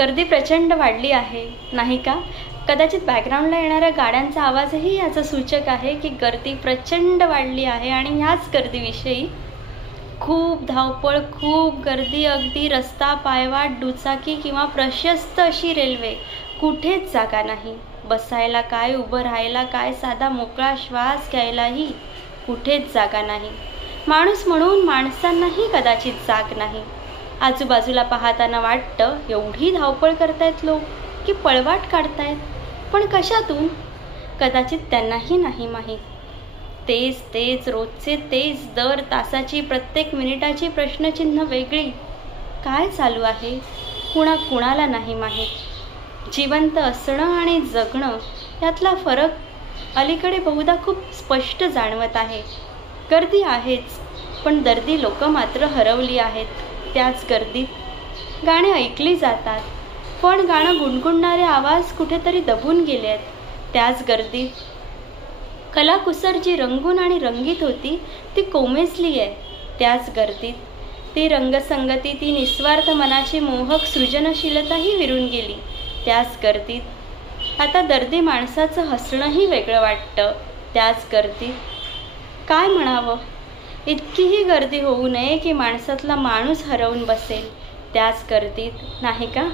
गर्दी प्रचंड वाढली आहे, नाही का? कदाचित बॅकग्राऊंडला येणाऱ्या गाड्यांचा आवाजही याचं सूचक आहे की गर्दी प्रचंड वाढली आहे आणि ह्याच गर्दीविषयी खूप धावपळ, खूप गर्दी, अगदी रस्ता, पायवाट, दुचाकी किंवा प्रशस्त अशी रेल्वे, कुठेच जागा नाही. बसायला काय, उभं राहायला काय, साधा मोकळा श्वास घ्यायलाही कुठेच जागा नाही. माणूस म्हणून माणसांनाही कदाचित जाग नाही. आजूबाजूला पाहताना वाटतं एवढी धावपळ करतायत लोक की पळवाट काढतायत, पण कशातून? कदाचित त्यांनाही नाही माहीत. तेच रोजचे तेच दर तासाची, प्रत्येक मिनिटाची प्रश्नचिन्ह वेगळी. काय चालू आहे कुणाला नाही माहीत. जिवंत असणं आणि जगणं यातला फरक अलीकडे बहुधा खूप स्पष्ट जाणवत आहे. गर्दी आहेच, पण दर्दी लोक मात्र हरवली आहेत. त्याच गर्दीत गाणे ऐकली जातात, पण गाणं गुणगुणणारे आवाज कुठेतरी दबून गेले आहेत. त्याच गर्दीत कलाकुसर जी रंगून आणि रंगीत होती ती कोमेजली आहे. त्याच गर्दीत ती रंगसंगती, ती निस्वार्थ मनाची मोहक सृजनशीलताही विरून गेली. त्याच गर्दीत आता दर्दी माणसाचं हसणंही वेगळं वाटतं. त्याच गर्दीत काय म्हणावं, इतकीही गर्दी होऊ नये की माणसातला माणूस हरवून बसेल. त्याच गर्दीत, नाही का?